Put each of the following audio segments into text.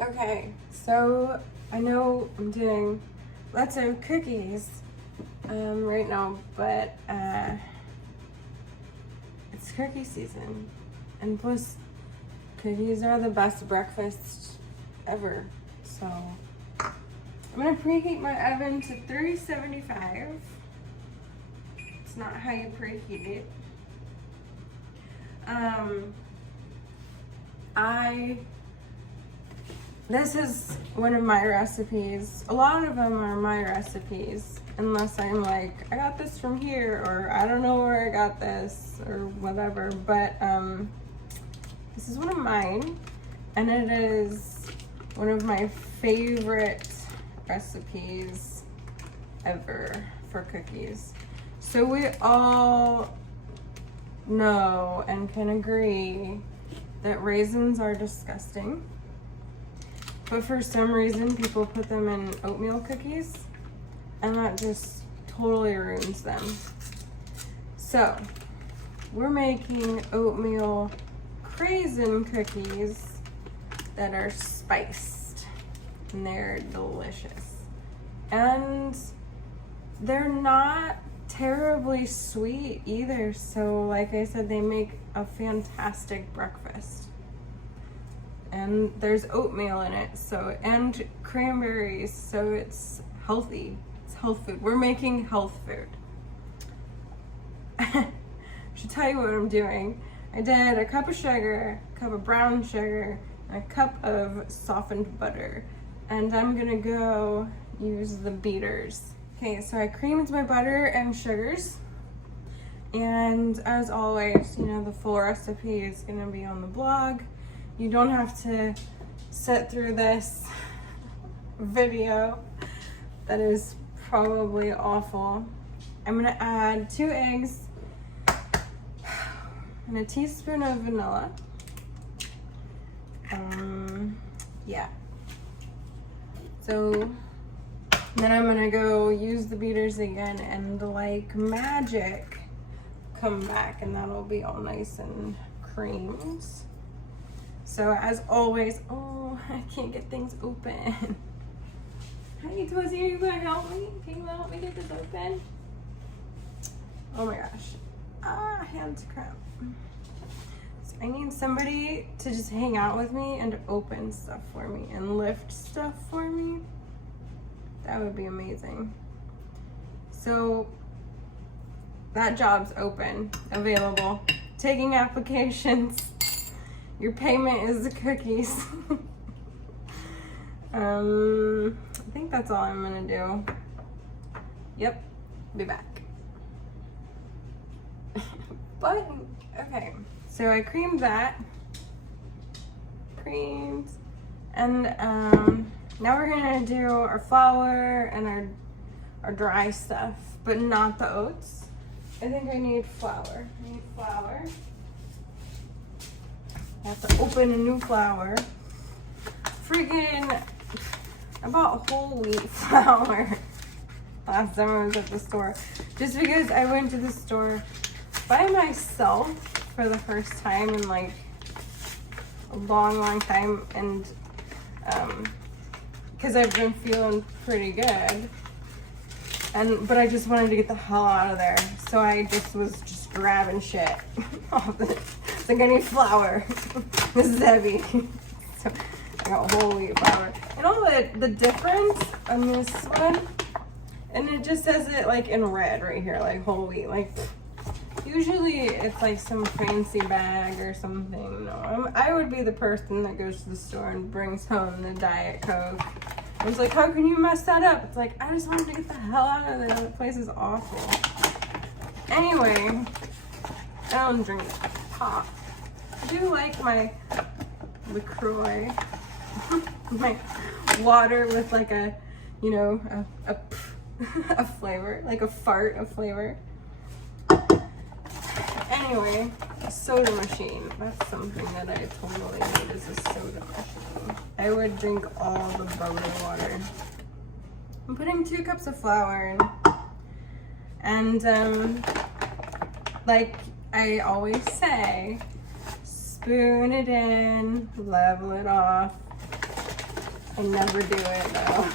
Okay, so I know I'm doing lots of cookies right now, but it's cookie season, and plus cookies are the best breakfast ever. So I'm gonna preheat my oven to 375. It's not how you preheat it. This is one of my recipes. A lot of them are my recipes, unless I'm like, I got this from here, or I don't know where I got this, or whatever. But this is one of mine, and it is one of my favorite recipes ever for cookies. So we all know and can agree that raisins are disgusting. But for some reason, people put them in oatmeal cookies, and that just totally ruins them. So, we're making oatmeal Craisin cookies that are spiced, and they're delicious. And they're not terribly sweet either, so like I said, they make a fantastic breakfast. And there's oatmeal in it, and cranberries, so it's healthy. It's health food. We're making health food. I should tell you what I'm doing. I did a cup of sugar, a cup of brown sugar, and a cup of softened butter. And I'm gonna go use the beaters. Okay, so I creamed my butter and sugars. And as always, you know, the full recipe is gonna be on the blog. You don't have to sit through this video that is probably awful. I'm gonna add 2 eggs and a teaspoon of vanilla. Yeah. So then I'm gonna go use the beaters again, and like magic, come back, and that'll be all nice and creamed. So as always, oh, I can't get things open. Hey, Twizy, are you gonna help me? Can you help me get this open? Oh my gosh. Hands cramp. So I need somebody to just hang out with me and open stuff for me and lift stuff for me. That would be amazing. So that job's open, available, taking applications. Your payment is the cookies. I think that's all I'm gonna do. Yep, be back. But, okay, so I creamed that. And now we're gonna do our flour and our dry stuff, but not the oats. I think I need flour. I need flour. I have to open a new flour. Freaking, I bought whole wheat flour last time I was at the store. Just because I went to the store by myself for the first time in like a long time, and because I've been feeling pretty good, but I just wanted to get the hell out of there, so I was just grabbing shit off the. It's like I need flour. This is heavy. So I got whole wheat flour. And all the difference on this one, and it just says it like in red right here, like whole wheat. Like usually it's like some fancy bag or something. No, I would be the person that goes to the store and brings home the Diet Coke. I was like, how can you mess that up? It's like, I just wanted to get the hell out of there. The place is awful. Anyway, I don't drink pop. I do like my LaCroix, my water with like a, you know, a flavor, like a fart of flavor. Anyway, a soda machine. That's something that I totally need, is a soda machine. I would drink all the bubbly water. I'm putting 2 cups of flour in. And like I always say, spoon it in, level it off. I never do it though.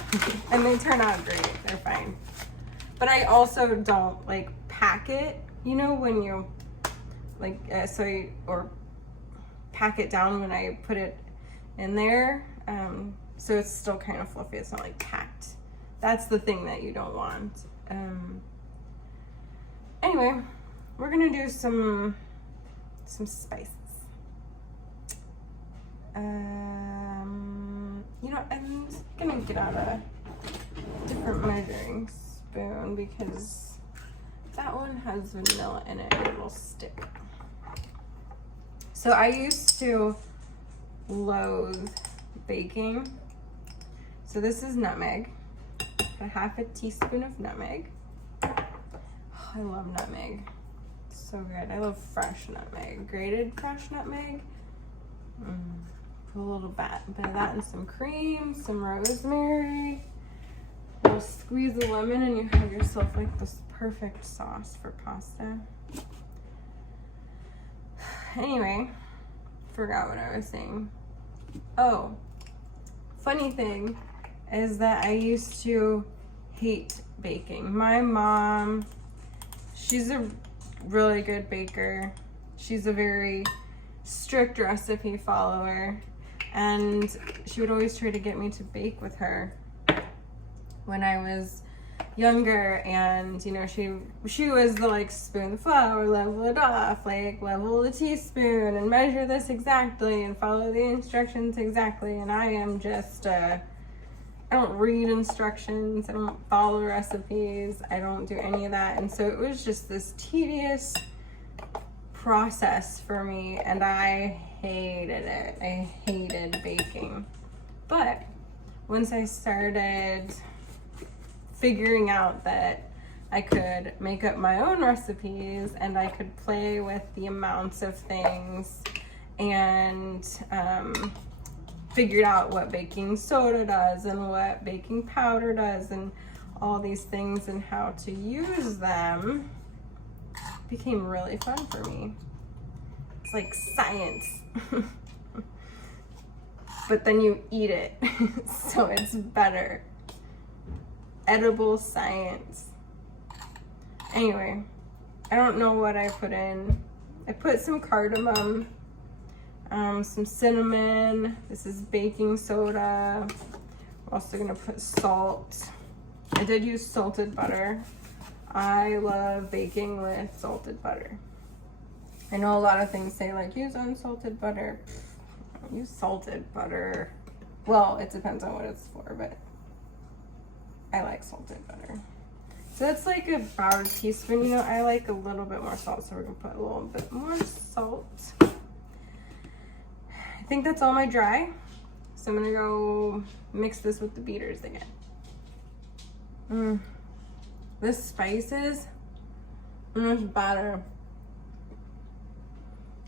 And they turn out great, they're fine. But I also don't like pack it, you know, when you like, or pack it down when I put it in there. So it's still kind of fluffy, it's not like packed. That's the thing that you don't want. Anyway, we're gonna do some spices. You know, I'm just gonna get out a different measuring spoon because that one has vanilla in it and it'll stick. So I used to loathe baking. So this is nutmeg, a half a teaspoon of nutmeg. Oh, I love nutmeg, it's so good. I love fresh nutmeg, grated fresh nutmeg. Put a little bit of that in some cream, some rosemary, a little squeeze of lemon, and you have yourself like this perfect sauce for pasta. Anyway, forgot what I was saying. Oh, funny thing is that I used to hate baking. My mom, she's a really good baker. She's a very strict recipe follower, and she would always try to get me to bake with her when I was younger. And you know, she was the like spoon the flour, level it off, like level the teaspoon and measure this exactly and follow the instructions exactly. And I am just I don't read instructions, I don't follow recipes, I don't do any of that. And so it was just this tedious process for me, and I hated it. I hated baking. But once I started figuring out that I could make up my own recipes and I could play with the amounts of things, and figured out what baking soda does and what baking powder does and all these things and how to use them, became really fun for me. It's like science. But then you eat it, so it's better. Edible science. Anyway, I don't know what I put in. I put some cardamom, some cinnamon. This is baking soda. We're also gonna put salt. I did use salted butter. I love baking with salted butter. I know a lot of things say like use unsalted butter. Use salted butter. Well, it depends on what it's for, but I like salted butter. So that's like about a teaspoon. You know, I like a little bit more salt, so we're gonna put a little bit more salt. I think that's all my dry. So I'm gonna go mix this with the beaters again. The spices in this batter,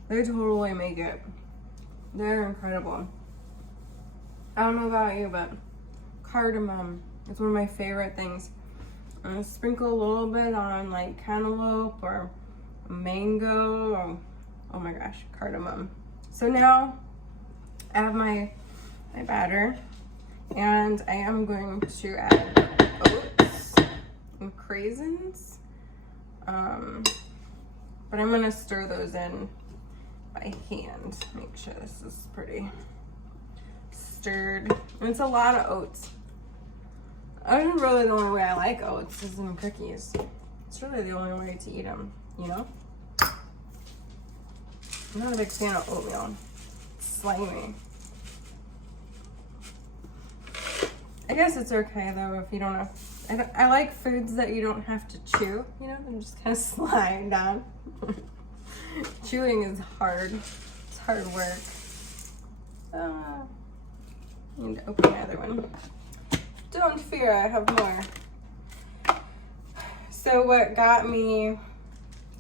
they totally make it. They're incredible. I don't know about you, but cardamom is one of my favorite things. I'm gonna sprinkle a little bit on like cantaloupe or mango, or, oh my gosh, cardamom. So now I have my batter, and I am going to add oats and craisins, but I'm gonna stir those in by hand. Make sure this is pretty stirred. And it's a lot of oats. I mean, really the only way I like oats is in cookies. It's really the only way to eat them, you know? I'm not a big fan of oatmeal. It's slimy. I guess it's okay though if you don't have, I like foods that you don't have to chew, you know, and just kind of slide down. Chewing is hard. It's hard work. I need to open the other one. Don't fear, I have more. So what got me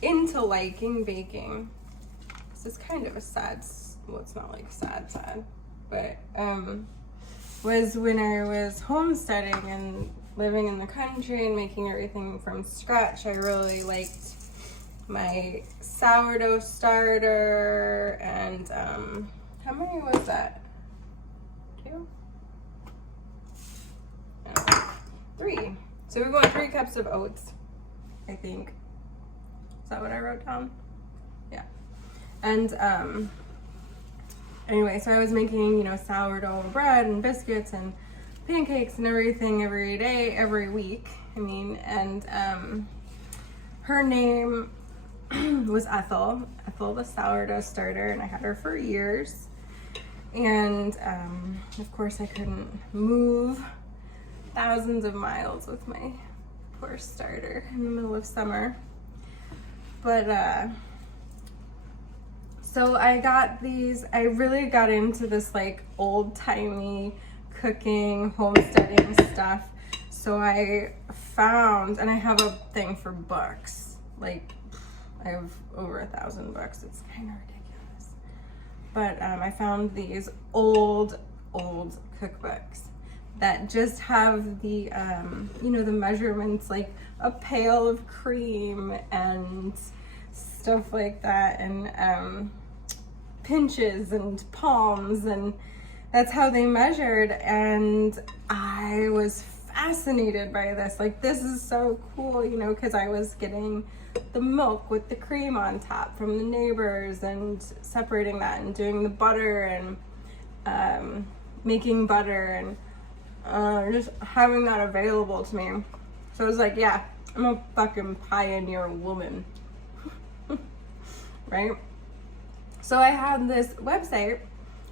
into liking baking, this is kind of a sad, well, it's not like sad, but was when I was homesteading and living in the country and making everything from scratch. I really liked my sourdough starter, and how many was that? 2? 3. So we're going 3 cups of oats, I think. Is that what I wrote down? Yeah. And anyway, so I was making, you know, sourdough bread and biscuits and pancakes and everything every day, every week. I mean, and her name was Ethel the sourdough starter, and I had her for years. And of course I couldn't move thousands of miles with my poor starter in the middle of summer. But so I got these, I really got into this like old-timey cooking, homesteading stuff. So I found, and I have a thing for books, like I have over 1,000 books. It's kind of ridiculous. But I found these old cookbooks that just have the, you know, the measurements, like a pail of cream and stuff like that, and pinches and palms, and that's how they measured. And I was fascinated by this. Like, this is so cool, you know, because I was getting the milk with the cream on top from the neighbors and separating that and doing the butter and making butter and just having that available to me. So I was like, yeah, I'm a fucking pioneer woman. Right? So I had this website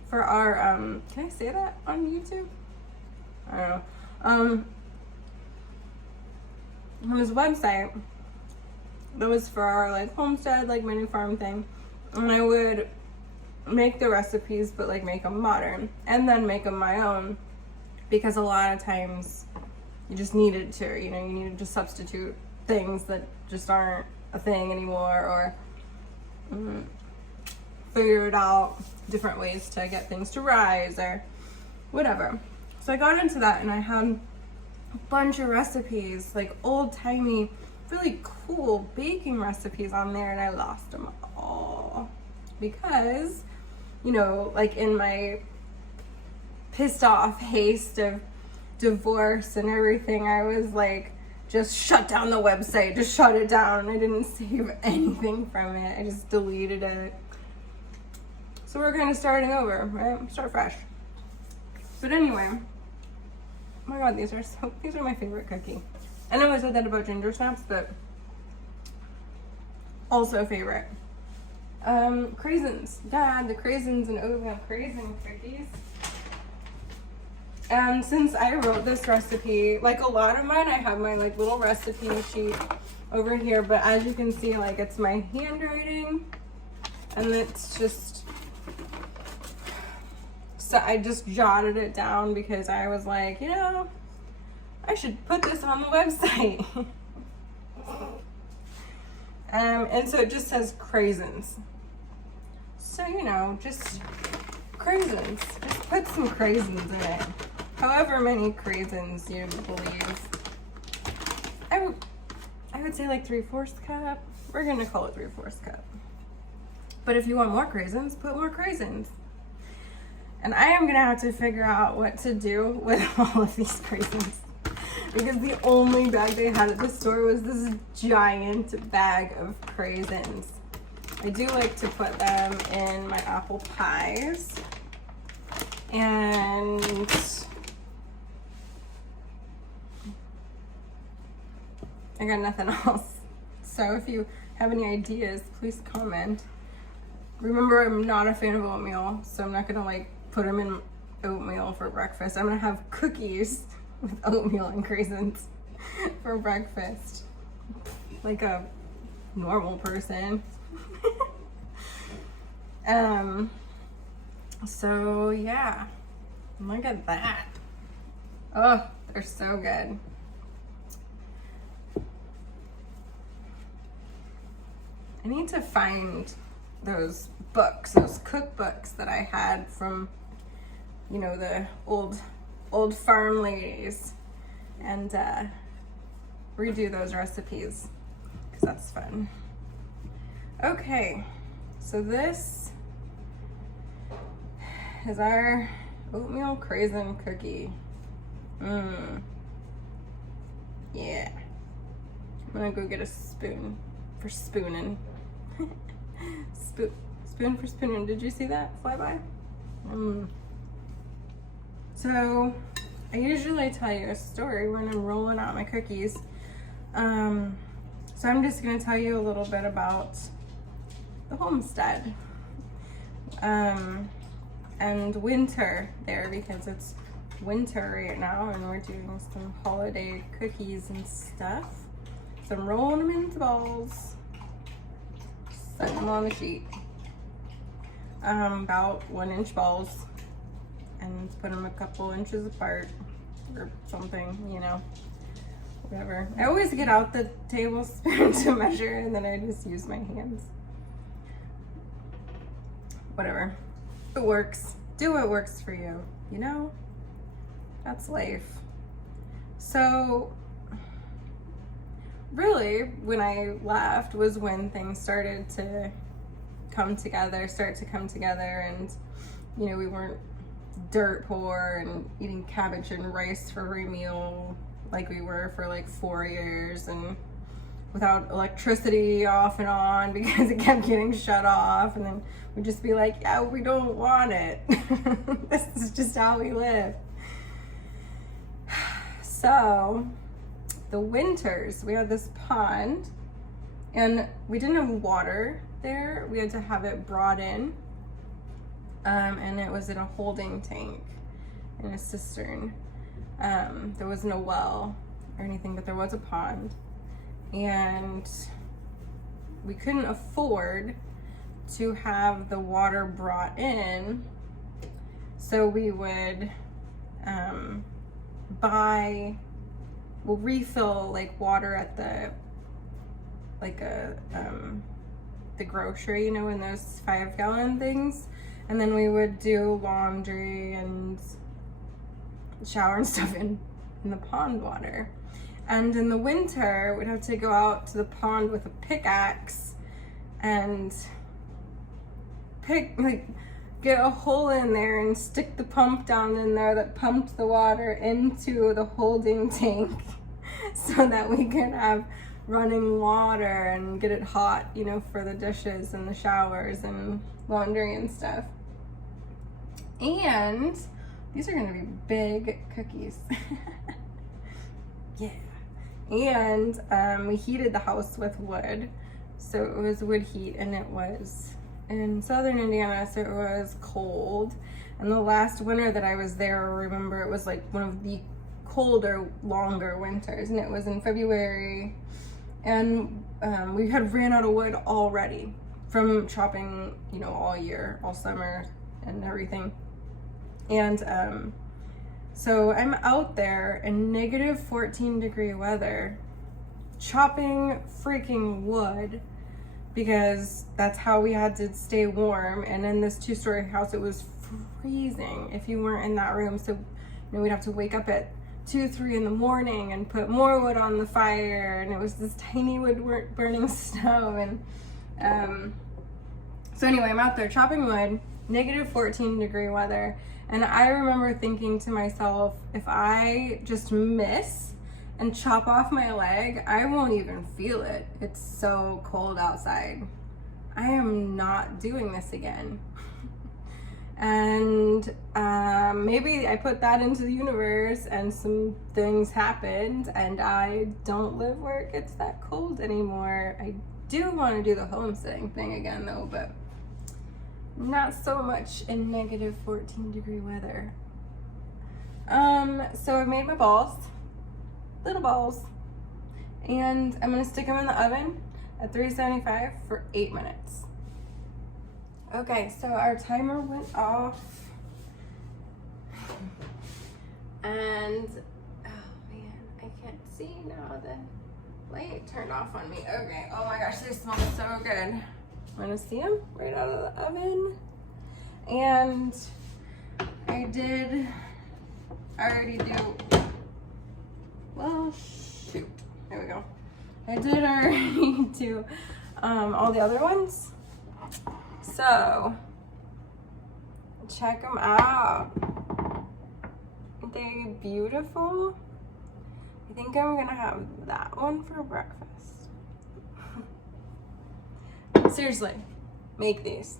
for our, can I say that on YouTube? I don't know. On this website that was for our like homestead, like mini farm thing. And I would make the recipes, but like make them modern and then make them my own, because a lot of times you just needed to, you know, you needed to substitute things that just aren't a thing anymore, or figured out different ways to get things to rise or whatever. So I got into that, and I had a bunch of recipes, like old-timey, really cool baking recipes on there, and I lost them all because, you know, like in my pissed off haste of divorce and everything, I was like, just shut down the website, just shut it down. I didn't save anything from it. I just deleted it. So we're kind of starting over, right? Start fresh. But anyway, oh my god, these are my favorite cookie. I know I said that about ginger snaps, but also favorite. Craisins. God, the Craisins and Oatmeal Craisin cookies. And since I wrote this recipe, like a lot of mine, I have my like little recipe sheet over here, but as you can see, like it's my handwriting, and it's just, so I just jotted it down because I was like, you know, I should put this on the website. And so it just says Craisins. So, you know, just Craisins. Just put some Craisins in it. However many Craisins you believe. I would say like 3/4 cup. We're gonna call it 3/4 cup. But if you want more Craisins, put more Craisins. And I am gonna have to figure out what to do with all of these Craisins, because the only bag they had at the store was this giant bag of Craisins. I do like to put them in my apple pies, and I got nothing else. So if you have any ideas, please comment. Remember, I'm not a fan of oatmeal, so I'm not gonna like put them in oatmeal for breakfast. I'm gonna have cookies with oatmeal and Craisins for breakfast, like a normal person. So yeah, look at that. Oh, they're so good. I need to find those books, those cookbooks that I had from, you know, the old farm ladies, and redo those recipes, because that's fun. Okay, so this is our oatmeal craisin cookie. Yeah. I'm gonna go get a spoon for spooning. Spoon for spooning. Did you see that fly by? So I usually tell you a story when I'm rolling out my cookies. So I'm just gonna tell you a little bit about the homestead. And winter there, because it's winter right now and we're doing some holiday cookies and stuff. So I'm rolling them into balls, setting them on the sheet, about 1-inch balls, and put them a couple inches apart or something, you know, whatever. I always get out the tablespoon to measure and then I just use my hands. Whatever. It works. Do what works for you, you know? That's life. So, really, when I left was when things started to come together, and, you know, we weren't dirt poor and eating cabbage and rice for every meal like we were for like 4 years, and without electricity off and on because it kept getting shut off, and then we'd just be like, yeah, we don't want it. This is just how we live. So the winters, we had this pond and we didn't have water there. We had to have it brought in, and it was in a holding tank in a cistern. There wasn't a well or anything, but there was a pond, and we couldn't afford to have the water brought in, so we would we'll refill like water at the the grocery, you know, in those 5-gallon things, and then we would do laundry and shower and stuff in the pond water. And in the winter we'd have to go out to the pond with a pickaxe and get a hole in there and stick the pump down in there that pumped the water into the holding tank so that we could have running water and get it hot, you know, for the dishes and the showers and laundry and stuff. And these are gonna be big cookies. Yeah. And we heated the house with wood. So it was wood heat, and it was in southern Indiana, so it was cold. And the last winter that I was there, I remember it was like one of the colder, longer winters, and it was in February. And we had ran out of wood already from chopping, you know, all year, all summer and everything. And so I'm out there in negative 14-degree weather, chopping freaking wood, because that's how we had to stay warm. And in this 2-story house, it was freezing if you weren't in that room. So, you know, we'd have to wake up at 2, 3 in the morning and put more wood on the fire, and it was this tiny wood burning stove. And so anyway, I'm out there chopping wood, negative 14-degree weather, and I remember thinking to myself, if I just miss and chop off my leg, I won't even feel it. It's so cold outside. I am not doing this again. And maybe I put that into the universe and some things happened, and I don't live where it gets that cold anymore. I do want to do the homesteading thing again though, but not so much in negative 14-degree weather. So I made my balls, little balls, and I'm gonna stick them in the oven at 375 for 8 minutes. Okay, so our timer went off, and oh man, I can't see now. The light turned off on me. Okay, oh my gosh, they smell so good. Wanna see them right out of the oven? And I already do, well, shoot, there we go. I did already do all the other ones. So, check them out. Aren't they beautiful? I I think I'm gonna have that one for breakfast. Seriously, make these.